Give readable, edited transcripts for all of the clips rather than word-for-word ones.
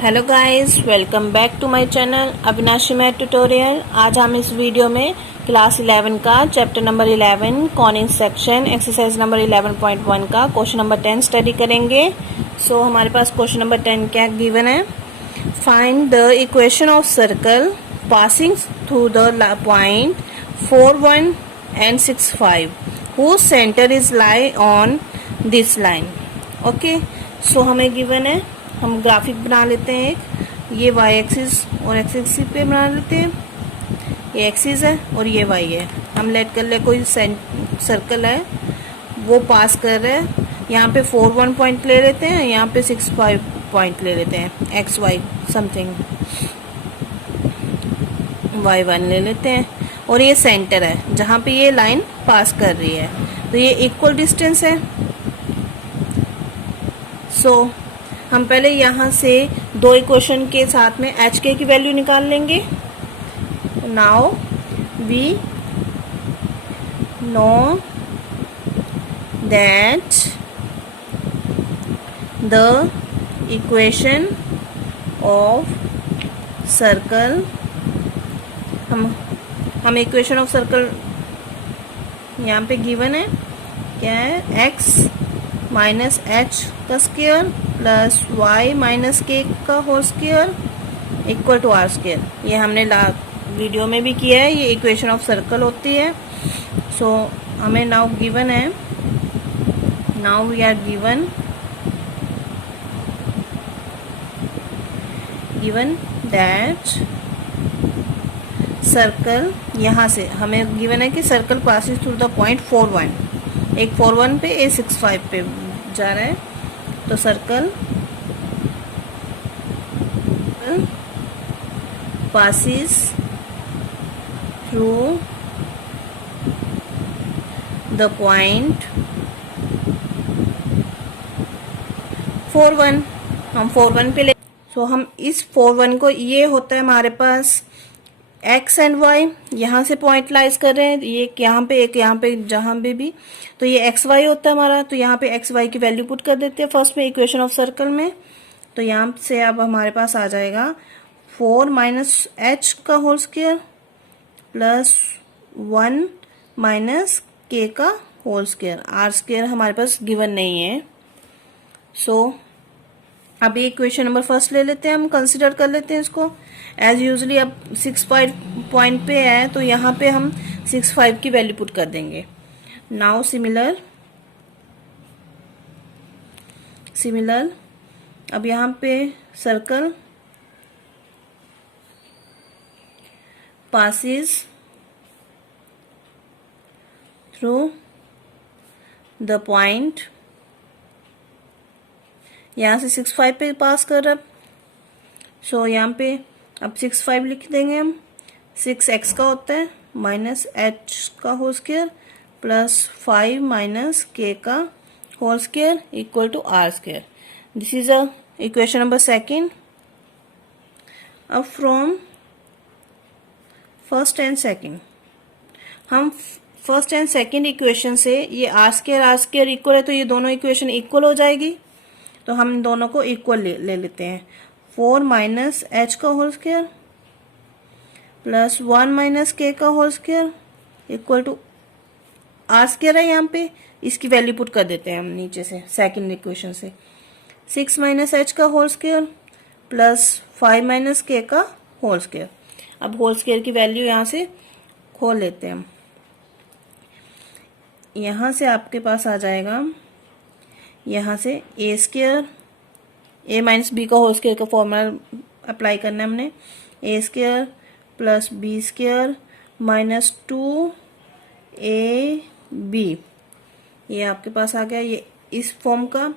Hello guys, welcome back to my channel Avinashi math tutorial. आज हम इस वीडियो में क्लास 11 का chapter number 11 conic section exercise number 11.1 का क्वेश्चन नंबर 10 स्टडी करेंगे। सो हमारे पास क्वेश्चन नंबर 10 क्या गिवन है। Find the equation of circle passing through the point 4, 1 and 6, 5 whose centre is lie on this line. Okay, so हमें given है, हम graphic बना लेते हैं। एक ये वाई एक्सिस और एक्स एक्सिस पे बना लेते हैं। ये एक्सिस है और ये वाई है। हम लेट कर ले कोई सर्कल है वो पास कर रहे हैं। यहाँ पे 4, 1 पॉइंट ले लेते हैं, यहाँ पे 6, 5 पॉइंट ले लेते हैं। एक्स वाई समथिंग वाई 1 ले लेते हैं और ये सेंटर है जहाँ पे ये लाइन पास कर रही है। तो ये इक्वल डिस्टेंस है। सो हम पहले यहाँ से दो इक्वेशन के साथ में एच के की वैल्यू निकाल लेंगे। Now we know that the equation of circle, हम इक्वेशन ऑफ सर्कल यहाँ पे गिवन है क्या है, एक्स माइनस एच का square plus y minus k का whole square equal to r square. ये हमने वीडियो में भी किया है, ये इक्वेशन ऑफ सर्कल होती है। सो हमें नाउ गिवन है, now we are given that circle, यहाँ से हमें गिवन है कि circle passes through the point 4, 1, एक 4, 1 पे ए 6, 5 पे जा रहा है। तो circle passes through the point 4, 1, हम 4, 1 पे ले। सो हम इस 4, 1 को, ये होता है हमारे पास एक्स एंड वाई, यहाँ से पॉइंट लाइज कर रहे हैं, ये यहाँ पे एक यहाँ पे जहाँ पे भी, तो ये एक्स वाई होता है हमारा। तो यहाँ पे एक्स वाई की वैल्यू पुट कर देते हैं फर्स्ट में इक्वेशन ऑफ सर्कल में। तो यहाँ से अब हमारे पास आ जाएगा 4 माइनस एच का whole square plus 1 minus k का होल स्क्वायर। आर स्क्वायर हमारे पास गिवन नहीं है। सो अब ये इक्वेशन नंबर फर्स्ट ले लेते हैं, हम कंसिडर कर लेते हैं इसको एज यूजली। अब 6 पॉइंट पे है तो यहाँ पे हम 6, 5 की वैल्यू पुट कर देंगे। नाउ सिमिलर अब यहाँ पे circle passes through the point, यहाँ से 6, 5 पे पास कर रहा। सो यहाँ पे अब 6, 5 लिख देंगे हम। 6 एक्स का होता है माइनस एच का whole square plus 5 minus k का whole square equal to r square. This is a equation number second. अब फ्रॉम फर्स्ट एंड सेकेंड, हम फर्स्ट एंड सेकेंड इक्वेशन से ये आर स्क्वायर इक्वल है तो ये दोनों इक्वेशन इक्वल हो जाएगी। तो हम दोनों को इक्वल ले लेते हैं। 4 माइनस एच का whole square plus 1 minus k का whole square equal to r square है। यहाँ पे इसकी वैल्यू पुट कर देते हैं हम नीचे से सेकेंड इक्वेशन से। 6 माइनस एच का whole square plus 5 minus k का होल स्क्वायर। अब होल स्क्वायर की वैल्यू यहाँ से खोल लेते हैं हम। यहाँ से आपके पास आ जाएगा, यहाँ से A square, A minus B का होल स्क्वायर का फॉर्मूला अप्लाई करना है हमने। A square plus B square minus 2 A B, ये आपके पास आ गया ये इस फॉर्म का।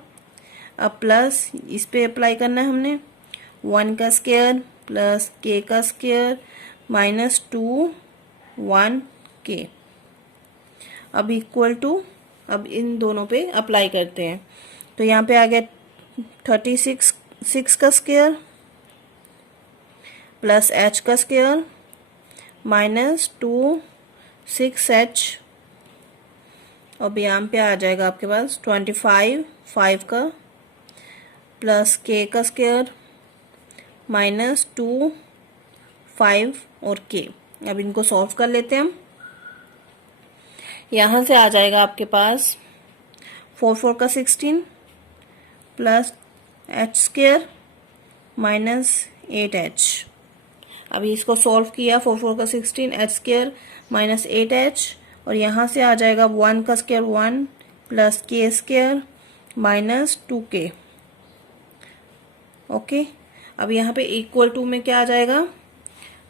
अब प्लस इस पे अप्लाई करना है हमने 1 का स्क्वायर प्लस के का स्क्वायर माइनस 2 1 के। अब इक्वल टू, अब इन दोनों पे अप्लाई करते हैं। तो यहाँ पे आ गया 36 6 का स्क्वायर प्लस एच का स्क्वायर माइनस 2 6 एच। अब यहाँ पे आ जाएगा आपके पास 25 5 का प्लस के का स्क्वायर -2 5 और k। अब इनको सॉल्व कर लेते हैं हम। यहाँ से आ जाएगा आपके पास 4 4 का 16 प्लस h² माइनस 8h। अभी इसको सॉल्व किया, 4 4 का 16 h² माइनस 8h, और यहाँ से आ जाएगा 1 का square 1 plus k² minus 2k। Okay, अब यहाँ पे इक्वल टू में क्या आ जाएगा,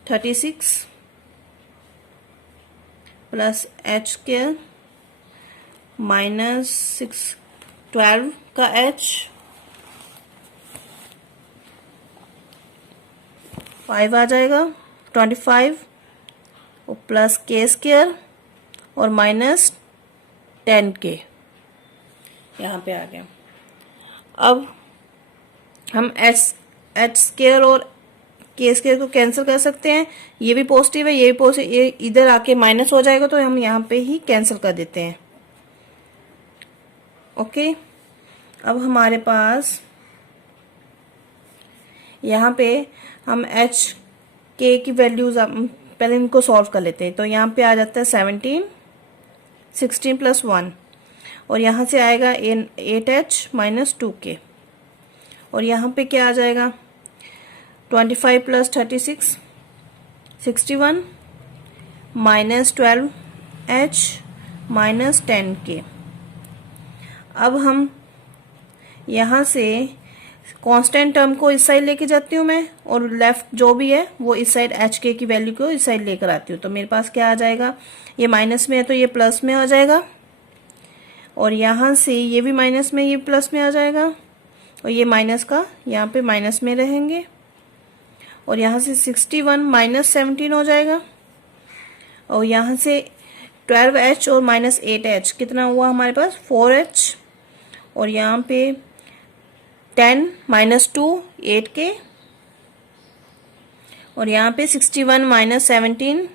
36 प्लस h² माइनस 12 का h, 5 आ जाएगा 25 और प्लस k² और माइनस 10k यहाँ पे आ गया। अब हम h² और k² को कैंसिल कर सकते हैं। ये भी पॉजिटिव है, ये भी पॉजिटिव, ये इधर आके माइनस हो जाएगा, तो हम यहाँ पे ही कैंसिल कर देते हैं। ओके, अब हमारे पास यहाँ पे हम k की वैल्यूज पहले इनको सॉल्व कर लेते हैं। तो यहाँ पे आ जाता है 17 16 प्लस 1, और यहाँ से आएगा 8h माइनस 2k, और यहाँ पे क्या आ जाएगा 25 plus 36 61 minus 12h minus 10k। अब हम यहाँ से कांस्टेंट टर्म को इस साइड लेके जाती हूँ मैं, और लेफ्ट जो भी है वो इस साइड hk की वैल्यू को इस साइड लेकर आती हूँ। तो मेरे पास क्या आ जाएगा, ये माइनस में है तो ये प्लस में आ जाएगा, और यहाँ से ये भी माइनस में, ये प्लस में आ जाएगा, और ये माइनस का यहाँ पे माइनस में रहेंगे, और यहाँ से 61 माइनस 17 हो जाएगा, और यहाँ से 12h और माइनस 8h कितना हुआ हमारे पास 4h, और यहाँ पे 10 माइनस 2 8k, और यहाँ पे 61 माइनस 17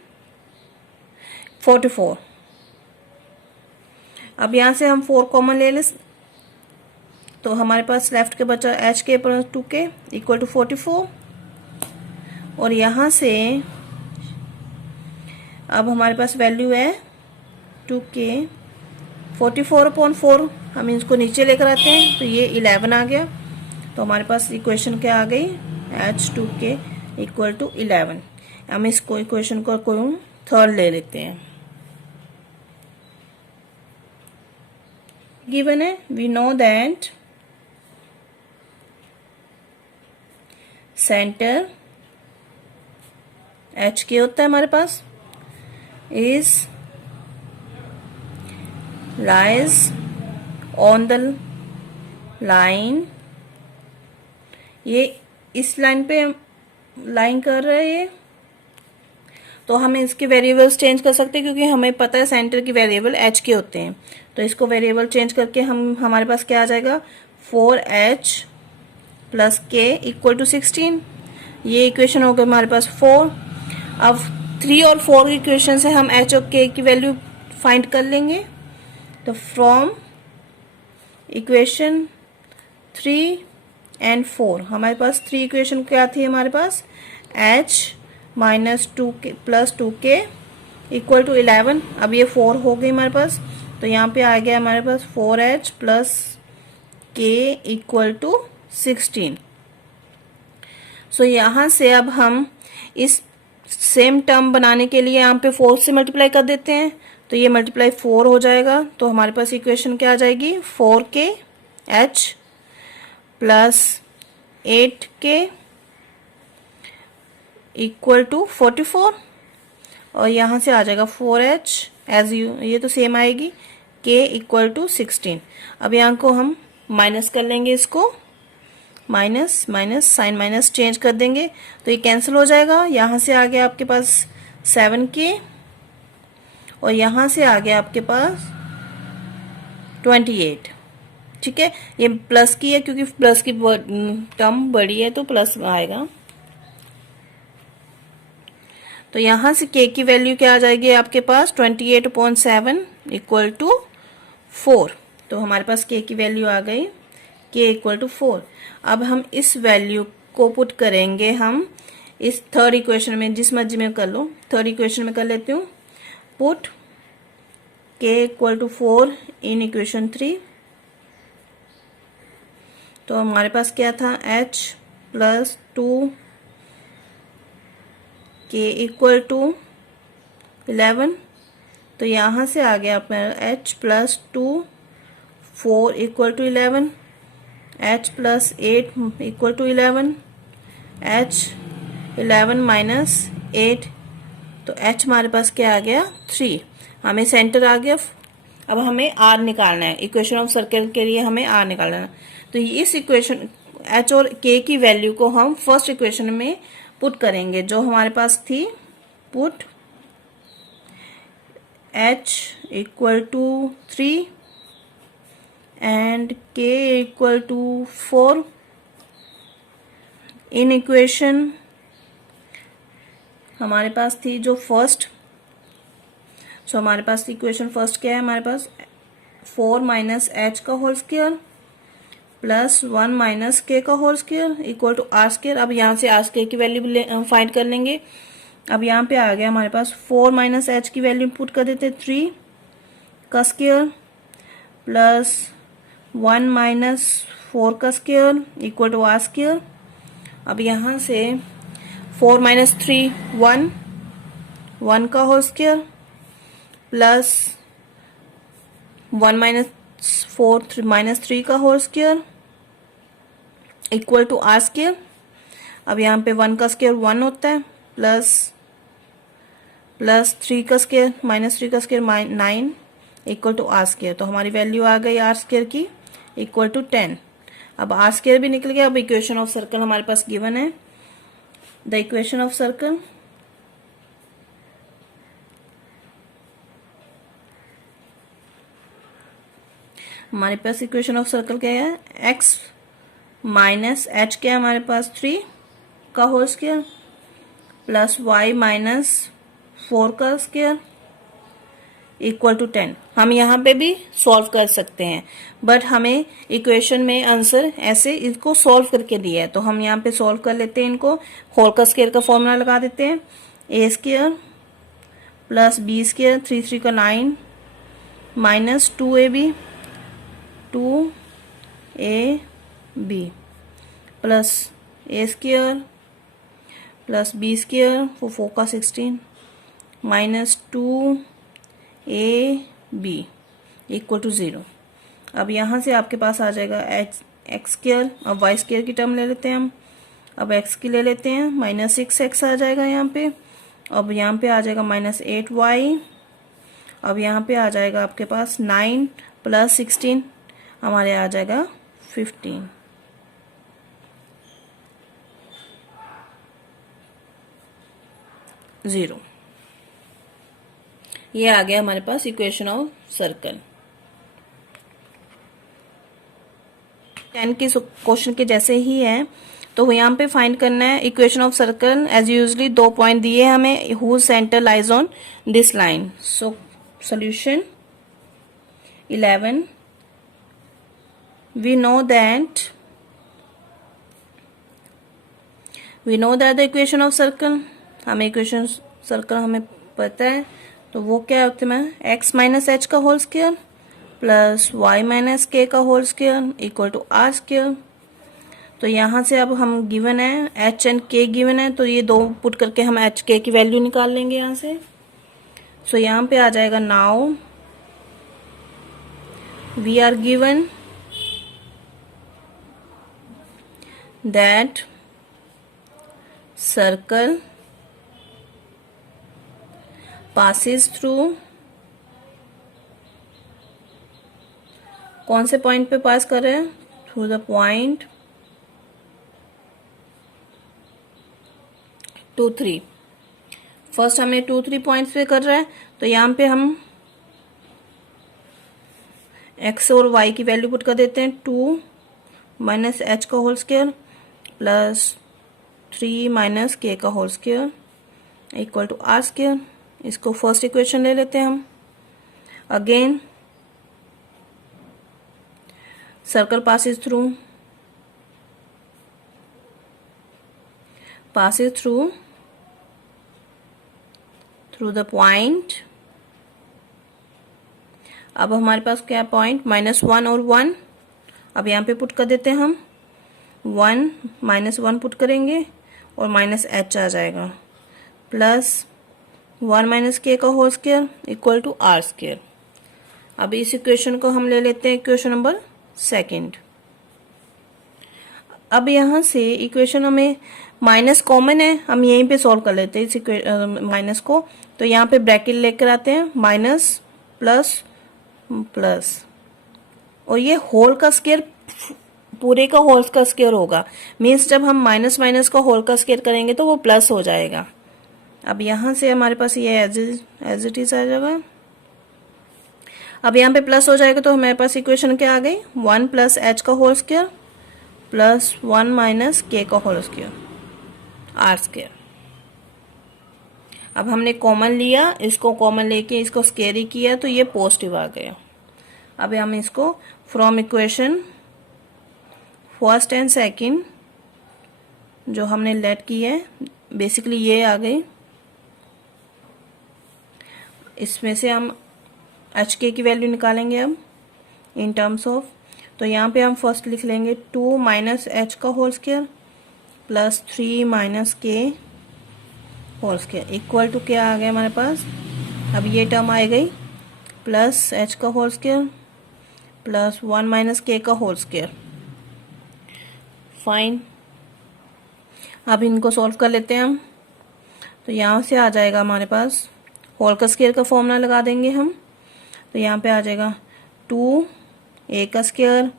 44। अब यहाँ से हम 4 कॉमन ले लें, तो हमारे पास लेफ्ट के बचा hk plus 2k equal to 44, और यहाँ से अब हमारे पास वैल्यू है 2k 44/4, हम इसको नीचे लेकर आते हैं तो ये 11 आ गया। तो हमारे पास इक्वेशन क्या आ गई, h2k इक्वल टू 11। हम इसको इक्वेशन को कोई थर्ड ले लेते हैं। गिवन है, we know that centre HK होता है हमारे पास, is lies on the line, ये इस लाइन पे लाइन कर रहा है ये, तो हम इसके वेरिएबल्स चेंज कर सकते हैं क्योंकि हमें पता है सेंटर की वेरिएबल HK होते हैं। तो इसको वेरिएबल चेंज करके हमारे पास क्या आ जाएगा 4h plus k equal to 16। ये इक्वेशन हो गई हमारे पास 4। अब 3 और 4 की इक्वेशन से हम h और k की वैल्यू फाइंड कर लेंगे। तो फ्रॉम इक्वेशन 3 एंड 4 हमारे पास 3 इक्वेशन क्या थी हमारे पास h minus 2k plus 2k equal to 11। अब ये 4 हो गई हमारे पास, तो यहाँ पे आ गया हमारे पास 4h plus k equal to 16। So यहाँ से अब हम इस सेम टर्म बनाने के लिए यहाँ पे 4 से मल्टीप्लाई कर देते हैं, तो ये मल्टीप्लाई 4 हो जाएगा। तो हमारे पास इक्वेशन क्या आ जाएगी 4k h plus 8k equal to 44, और यहाँ से आ जाएगा 4h एज यू, ये तो सेम आएगी, k इक्वल टू 16। अब यहाँ को हम माइनस कर लेंगे, इसको minus minus sign minus change कर देंगे तो ये कैंसिल हो जाएगा। यहाँ से आ गया आपके पास 7k, और यहाँ से आ गया आपके पास 28। ठीक है, ये प्लस की है क्योंकि प्लस की टर्म बड़ी है तो प्लस आएगा। तो यहाँ से k की वैल्यू क्या आ जाएगी आपके पास 28/7 इक्वल टू 4। तो हमारे पास k की वैल्यू आ गई k इक्वल टू 4। अब हम इस वैल्यू को पुट करेंगे हम इस थर्ड इक्वेशन में, जिस मर्जी में कर लो। थर्ड इक्वेशन में कर लेती हूँ। Put k equal to 4 in equation 3। तो हमारे पास क्या था, h plus 2 k equal to 11। तो यहाँ से आ गया अपना h plus 2 4 equal to 11, h plus 8 equal to 11, h 11 minus 8। तो h हमारे पास क्या आ गया, 3। हमें सेंटर आ गया। अब हमें r निकालना है। इक्वेशन ऑफ सर्कल के लिए हमें r निकालना है। तो इस इक्वेशन h और k की वैल्यू को हम फर्स्ट इक्वेशन में पुट करेंगे, जो हमारे पास थी। Put h equal to 3 and k equal to 4 in equation हमारे पास थी जो फर्स्ट। सो हमारे पास इक्वेशन फर्स्ट क्या है, हमारे पास 4 माइनस एच का whole square plus 1 minus k का whole square equal to r square. अब यहाँ से आर स्क्वायर की वैल्यू फाइंड कर लेंगे। अब यहाँ पे आ गया हमारे पास 4 माइनस एच की वैल्यू पुट कर देते 3 का स्क्वायर प्लस 1 माइनस 4 का square equal to r square. अब यहाँ से 4 माइनस 3 1 का whole square plus 1 minus 4 minus 3 का whole square equal to r square. अब यहाँ पे 1 का स्क्वायर 1 होता है प्लस 3 का स्क्वायर माइनस 3 का square 9 equal to r square. तो हमारी वैल्यू आ गई आर स्क्वायर की इक्वल टू 10। अब आर स्क्वायर भी निकल गया। अब इक्वेशन ऑफ सर्कल हमारे पास गिवन है। द इक्वेशन ऑफ सर्कल हमारे पास इक्वेशन ऑफ सर्कल क्या है, x माइनस एच क्या है हमारे पास 3 का whole square plus y minus 4 का स्क्वायर इक्वल टू 10। हम यहाँ पे भी सॉल्व कर सकते हैं, बट हमें इक्वेशन में आंसर ऐसे इसको सॉल्व करके दिया है, तो हम यहाँ पे सॉल्व कर लेते हैं इनको। होल का स्क्वायर का फॉर्मूला लगा देते हैं, a square plus b square 3 का 9 minus 2ab 2ab plus a square plus b square 4 का 16 माइनस 2ab इक्वल टू 0। अब यहाँ से आपके पास आ जाएगा एक्स स्क्वायर। अब वाई स्क्वायर की टर्म ले लेते हैं हम। अब एक्स की ले लेते हैं, माइनस 6x आ जाएगा यहाँ पे। अब यहाँ पे आ जाएगा माइनस 8y। अब यहाँ पे आ जाएगा आपके पास 9 प्लस 16 हमारे आ जाएगा 15। जीरो। ये आ गया हमारे पास इक्वेशन ऑफ सर्कल। 10 के क्वेश्चन के जैसे ही है, तो यहाँ पे फाइंड करना है equation of circle. As usually 2 point दिए हमें, whose centre lies on this line. So solution 11, we know that the equation of circle, हमें इक्वेशन सर्कल हमें पता है, तो वो क्या होता है, x माइनस एच का whole square plus y minus k का whole square equal to r square. तो यहाँ से अब हम गिवन है h एंड k गिवन है, तो ये दो पुट करके हम h k की वैल्यू निकाल लेंगे यहाँ से। सो यहाँ पे आ जाएगा now we are given that circle passes through, कौन से पॉइंट पे पास कर रहे हैं, थ्रू द पॉइंट 2 3। फर्स्ट हमें 2 3 पॉइंट्स पे कर रहा है, तो यहाँ पे हम x और y की वैल्यू पुट कर देते हैं। 2 माइनस एच का whole square plus 3 minus k का whole square equal to r square. इसको फर्स्ट इक्वेशन ले लेते हैं हम। Again circle passes through, passes through the point। अब हमारे पास क्या पॉइंट, -1 और 1। अब यहाँ पे पुट कर देते हैं हम 1 -1 पुट करेंगे और -h आ जाएगा, प्लस 1 - k का whole square equal to r square. अब इस इक्वेशन को हम ले लेते हैं इक्वेशन नंबर सेकंड। अब यहाँ से इक्वेशन हमें माइनस कॉमन है, हम यहीं पे सॉल्व कर लेते हैं इस माइनस को। तो यहाँ पे ब्रैकेट लेकर आते हैं, माइनस प्लस प्लस, और ये होल का स्क्वायर, पूरे का होल का स्क्वायर होगा। मीन्स जब हम माइनस माइनस का होल का स्क्वायर करेंगे तो वो प्लस हो जाएगा। अब यहाँ से हमारे पास ये एज इट इज आ जाएगा। अब यहाँ पे प्लस हो जाएगा तो हमारे पास इक्वेशन क्या आ गई, 1 + h का होल स्क्वायर प्लस 1 - k का होल स्क्वायर r स्क्वायर। अब हमने कॉमन लिया, इसको कॉमन लेके इसको स्क्वायर ही किया तो ये पॉजिटिव आ गया। अब हम इसको from equation first and second जो हमने लेट की है, बेसिकली ये आ गई। इसमें से हम एच के की वैल्यू निकालेंगे अब इन टर्म्स ऑफ। तो यहाँ पे हम फर्स्ट लिख लेंगे 2 - h का whole square plus 3 - k whole square equal to क्या आ गया हमारे पास। अब ये टर्म आ गई प्लस h का होल स्क्वायर प्लस 1 - k का होल स्क्वायर। फाइन। अब इनको सॉल्व कर लेते हैं हम। तो यहाँ से आ जाएगा हमारे पास होल का स्क्वायर का फॉर्मूला लगा देंगे हम। तो यहाँ पे आ जाएगा 2a का स्क्वायर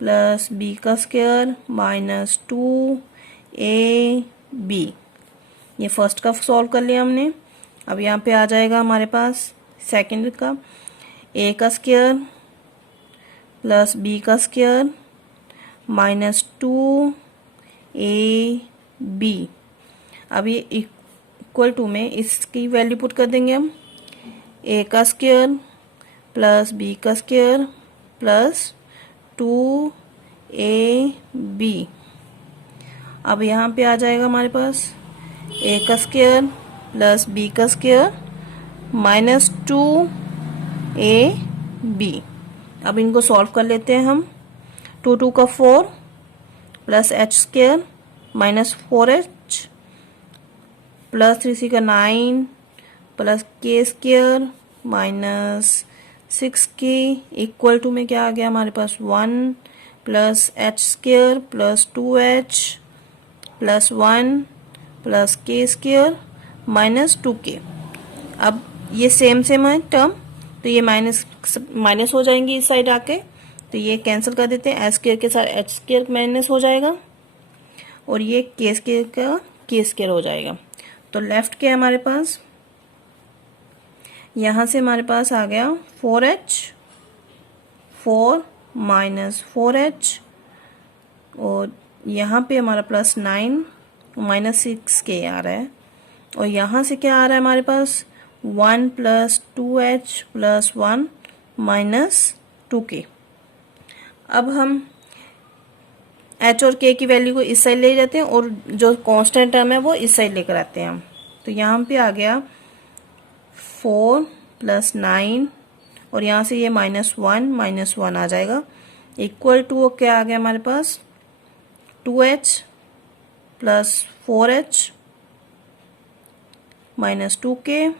प्लस b का स्क्वायर माइनस 2ab। ये फर्स्ट का सॉल्व कर लिया हमने। अब यहाँ पे आ जाएगा हमारे पास सेकंड का, a का स्क्वायर प्लस b का स्क्वायर माइनस 2ab। अब ये इक्वल टू में इसकी वैल्यू पुट कर देंगे हम, a का स्क्वायर प्लस b का स्क्वायर प्लस 2ab। अब यहाँ पे आ जाएगा हमारे पास a का स्क्वायर प्लस b का स्क्वायर माइनस 2ab। अब इनको सॉल्व कर लेते हैं हम। 2 2 का 4 plus h square minus 4h plus 3 3 का 9 plus k square minus 6k equal to में क्या आ गया हमारे पास 1 plus h square plus 2h plus 1 plus k square minus 2k। अब ये सेम है टर्म, तो ये माइनस हो जाएंगी इस साइड आके, तो ये कैंसिल कर देते हैं। h स्क्वायर के साथ h स्क्वायर माइनस हो जाएगा और ये k स्क्वायर का k स्क्वायर हो जाएगा। तो लेफ्ट के हमारे पास, यहाँ से हमारे पास आ गया 4h 4 माइनस 4h और यहाँ पे हमारा प्लस 9 माइनस 6k आ रहा है, और यहाँ से क्या आ रहा है हमारे पास 1 plus 2h plus 1 minus 2k। अब हम h और k की वैल्यू को इस साइड ले जाते हैं और जो कांस्टेंट टर्म है वो इस साइड लेकर आते हैं हम। तो यहाँ पे आ गया 4 प्लस 9 और यहाँ से ये -1 आ जाएगा इक्वल टू क्या आ गया हमारे पास 2h plus 4h minus 2k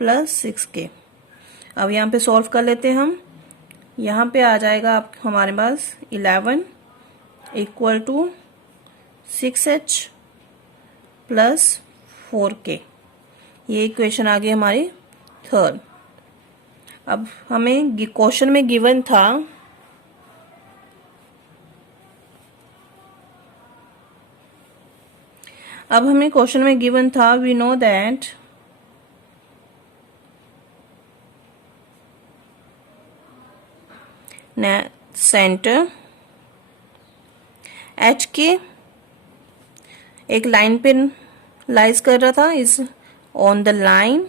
plus 6k। अब यहाँ पे सॉल्व कर लेते हैं हम। यहाँ पे आ जाएगा आप हमारे पास 11 equal to 6h plus 4k। ये इक्वेशन आ गई हमारी थर्ड। अब हमें क्वेश्चन में गिवन था we know that centre h k एक लाइन पे लाइज कर रहा था, is on the line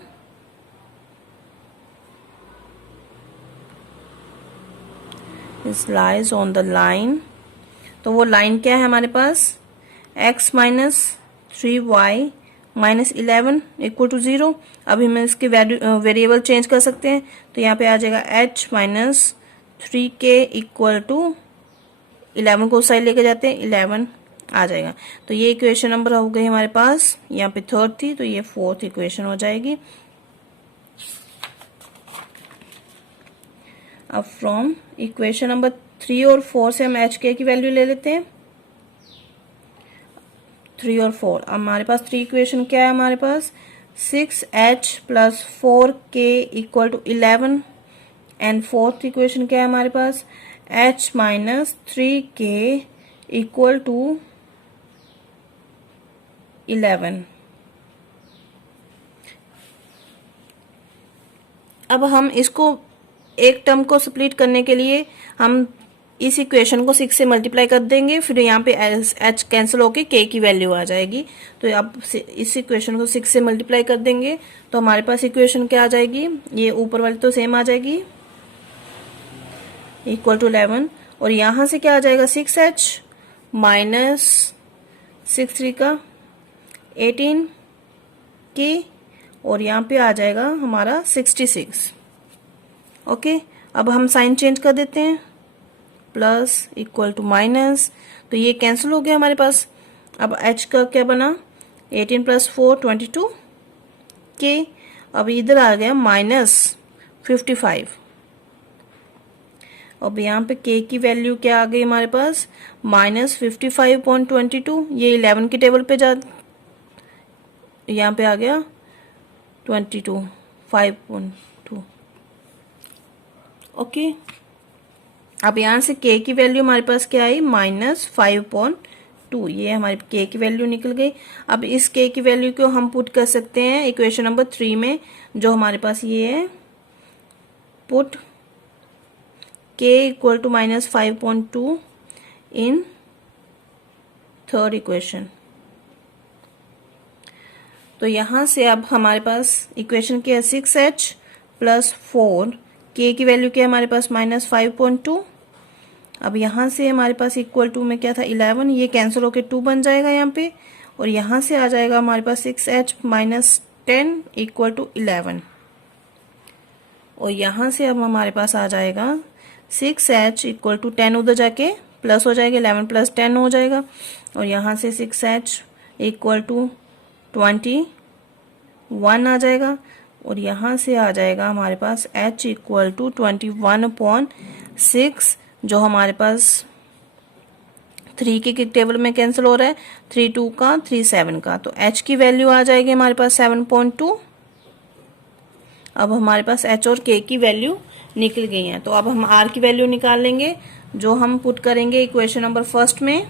is lies on the line. तो वो लाइन क्या है हमारे पास x minus 3y minus 11 equal to 0। अभी हम इसके वेरिएबल चेंज कर सकते हैं, तो यहाँ पे आ जाएगा h minus 3k equal to 11 को उस साइड लेके जाते हैं 11 आ जाएगा। तो ये इक्वेशन नंबर हो गई हमारे पास, यहाँ पे थर्ड थी तो ये फोर्थ इक्वेशन हो जाएगी। अब फ्रॉम इक्वेशन नंबर 3 और 4 से हम एच के की वैल्यू ले लेते हैं। 3 और 4, अब हमारे पास 3 इक्वेशन क्या है हमारे पास 6h plus 4k equal to 11 and fourth equation क्या है हमारे पास h minus 3k equal to 11। अब हम इसको एक टर्म को स्प्लिट करने के लिए हम इस इक्वेशन को 6 से मल्टीप्लाई कर देंगे, फिर यहाँ पे h कैंसिल होके k की वैल्यू आ जाएगी। तो अब इस इक्वेशन को 6 से मल्टीप्लाई कर देंगे तो हमारे पास इक्वेशन क्या आ जाएगी, ये ऊपर वाली तो सेम आ जाएगी इक्वल टू 11, और यहाँ से क्या आ जाएगा 6h माइनस 6 का 18k, और यहाँ पे आ जाएगा हमारा 66। ओके, अब हम साइन चेंज कर देते हैं, प्लस इक्वल टू माइनस, तो ये कैंसिल हो गया हमारे पास। अब h का क्या बना 18 प्लस 4 22 k, अब इधर आ गया माइनस 55। अब यहाँ पे k की वैल्यू क्या आ गई हमारे पास माइनस 55.22, ये 11 के टेबल पे यहाँ पे आ गया 22 5.2। ओके, अब यहाँ से k की वैल्यू हमारे पास क्या आई माइनस 5.2, ये हमारी k की वैल्यू निकल गई। अब इस k की वैल्यू को हम पुट कर सकते हैं इक्वेशन नंबर 3 में, जो हमारे पास ये है put k equal to minus 5.2 in third equation. तो यहाँ से अब हमारे पास इक्वेशन क्या है 6h प्लस 4, k की वैल्यू क्या है हमारे पास माइनस 5.2। अब यहाँ से हमारे पास इक्वल टू में क्या था 11, ये कैंसिल होके 2 बन जाएगा यहाँ पे, और यहाँ से आ जाएगा हमारे पास 6h माइनस 10 इक्वल टू 11, और यहाँ से अब हमारे पास आ जाएगा 6h इक्वल टू 10 उधर जाके प्लस हो जाएगा 11 प्लस 10 हो जाएगा, और यहाँ से 6h इक्वल टू 21 आ जाएगा, और यहाँ से आ जाएगा हमारे पास h इक्वल टू 21/6, जो हमारे पास 3 के टेबल में कैंसिल हो रहा है, 3 2 का 3 7 का, तो h की वैल्यू आ जाएगी हमारे पास 7.2। अब हमारे पास h और k की वैल्यू निकल गई है, तो अब हम r की वैल्यू निकाल लेंगे, जो हम पुट करेंगे इक्वेशन नंबर फर्स्ट में।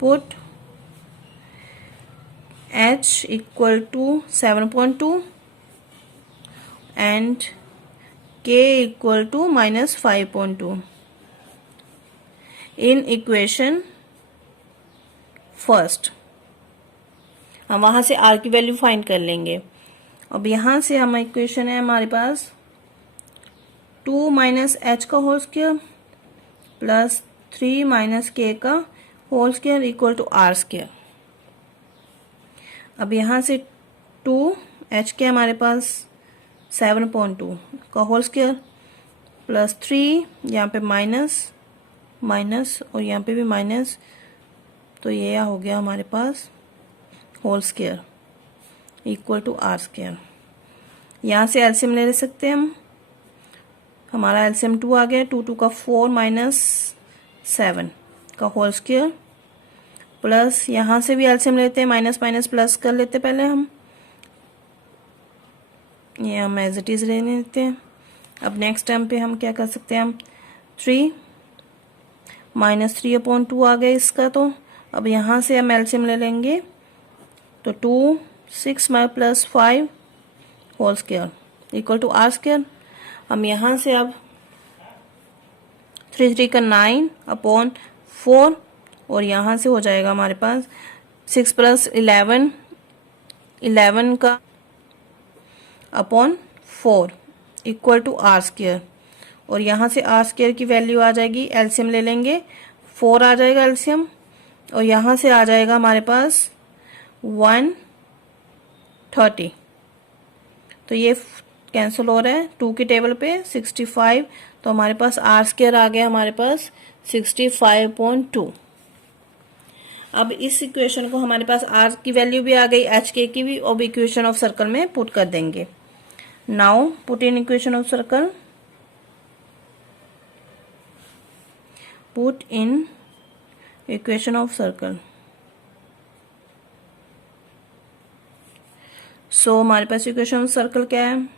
Put h equal to 7.2 and k equal to minus 5.2 in equation first. हम वहां से r की वैल्यू फाइंड कर लेंगे। अब यहां से हम इक्वेशन है हमारे पास 2 माइनस h का whole square plus 3 minus k का whole square equal to r square. अब यहाँ से 2h के हमारे पास 7.2 का होल स्क्वायर प्लस 3, यहाँ पे माइनस माइनस और यहाँ पे भी माइनस, तो ये हो गया हमारे पास whole square equal to r square. यहाँ से एलसीएम ले सकते हैं हम, हमारा एलसीएम 2 आ गया, 2 2 का 4 माइनस 7 का होल स्क्वायर, प्लस यहाँ से भी एलसीएम लेते हैं, माइनस माइनस प्लस कर लेते पहले हम, ये हम एज इट इज ले लेते हैं। अब नेक्स्ट टर्म पे हम क्या कर सकते हैं, हम 3 माइनस 3/2 आ गए इसका, तो अब यहाँ से हम एलसीएम ले लेंगे, तो 2 6 plus 5 whole square equal to r square. हम यहाँ से अब 3 3 का 9/4, और यहाँ से हो जाएगा हमारे पास 6 प्लस 11 का upon 4 equal to r square, और यहाँ से r स्क्वायर की वैल्यू आ जाएगी, एलसीएम ले लेंगे 4 आ जाएगा एलसीएम, और यहाँ से आ जाएगा हमारे पास 130। तो ये कैंसिल हो रहा है 2 की टेबल पे 65, तो हमारे पास आर स्क्वायर आ गया हमारे पास 65.2। अब इस इक्वेशन को हमारे पास आर की वैल्यू भी आ गई, एच के की भी, अब इक्वेशन ऑफ सर्कल में पुट कर देंगे। Now put in equation of circle, put in equation of circle. So हमारे पास इक्वेशन ऑफ सर्कल क्या है,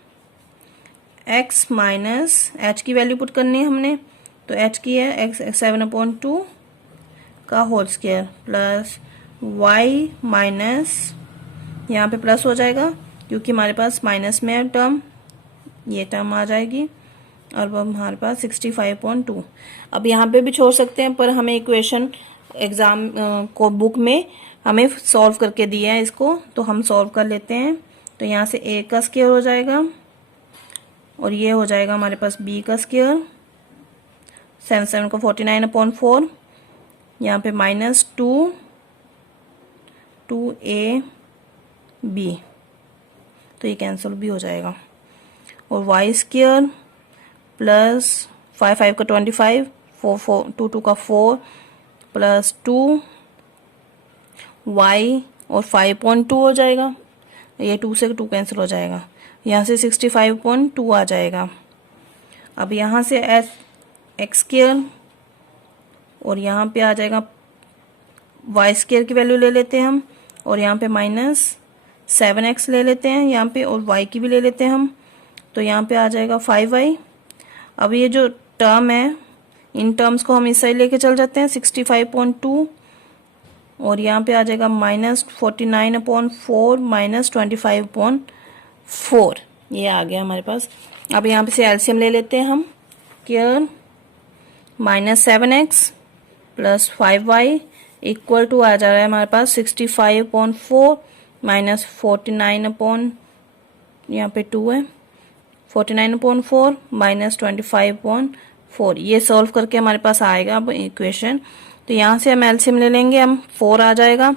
x माइनस एच की वैल्यू पुट करनी है हमने, तो h की है x 7/2 का whole square plus y minus, यहाँ पे प्लस हो जाएगा क्योंकि हमारे पास माइनस में है टर्म, ये टर्म आ जाएगी, और अब हमारे पास 65.2। अब यहाँ पे भी छोड़ सकते हैं, पर हमें इक्वेशन एग्जाम को बुक में हमें सॉल्व करके दिया है इसको, तो हम सॉल्व कर लेते हैं। तो यहाँ से a का स्क्वायर हो जाएगा और ये हो जाएगा हमारे पास b का स्क्वायर, 7 को 49/4, यहाँ पे -2 2ab, तो ये कैंसिल भी हो जाएगा, और y स्क्वायर प्लस 5 का 25, 2 का 4 प्लस 2y और 5.2 हो जाएगा, ये 2 से 2 कैंसिल हो जाएगा, यहाँ से 65.2 आ जाएगा। अब यहाँ से x स्क्वायर और यहाँ पे आ जाएगा y स्क्वायर की वैल्यू ले लेते हैं हम, और यहाँ पे -7x ले लेते हैं यहाँ पे, और y की भी ले लेते हैं हम, तो यहाँ पे आ जाएगा 5y। अब ये जो टर्म है, इन टर्म्स को हम इस साइड लेके चल जाते हैं, 65.2, और यहाँ पे आ जाएगा -49/4 -25/4, ये आ गया हमारे पास। अब यहाँ पे से एलसीएम ले लेते हैं हम, केयर -7x plus 5y equal to आ जा रहा है हमारे पास 65.4 -49, यहाँ पे 2 है, 49.4 -25.4, ये सॉल्व करके हमारे पास आएगा अब इक्वेशन। तो यहाँ से हम एलसीएम ले लेंगे, हम 4 आ जाएगा,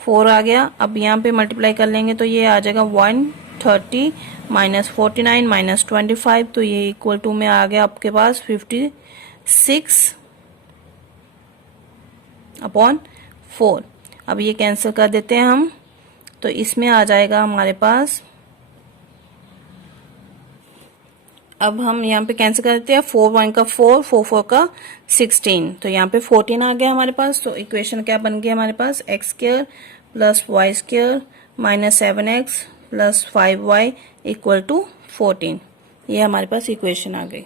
4 आ गया। अब यहाँ पे मल्टीप्लाई कर लेंगे तो ये आ जाएगा 130 -49 -25, तो ये इक्वल टू में आ गया आपके पास 56/4। अब ये कैंसिल कर देते हैं हम, तो इसमें आ जाएगा हमारे पास, अब हम यहाँ पे कैंसिल कर देते हैं, 4 1 का 4, 4 4 का 16, तो यहाँ पे 14 आ गया हमारे पास। तो इक्वेशन क्या बन गया हमारे पास, x square plus y square -7x plus 5y equal to 14, ये हमारे पास इक्वेशन आ गई।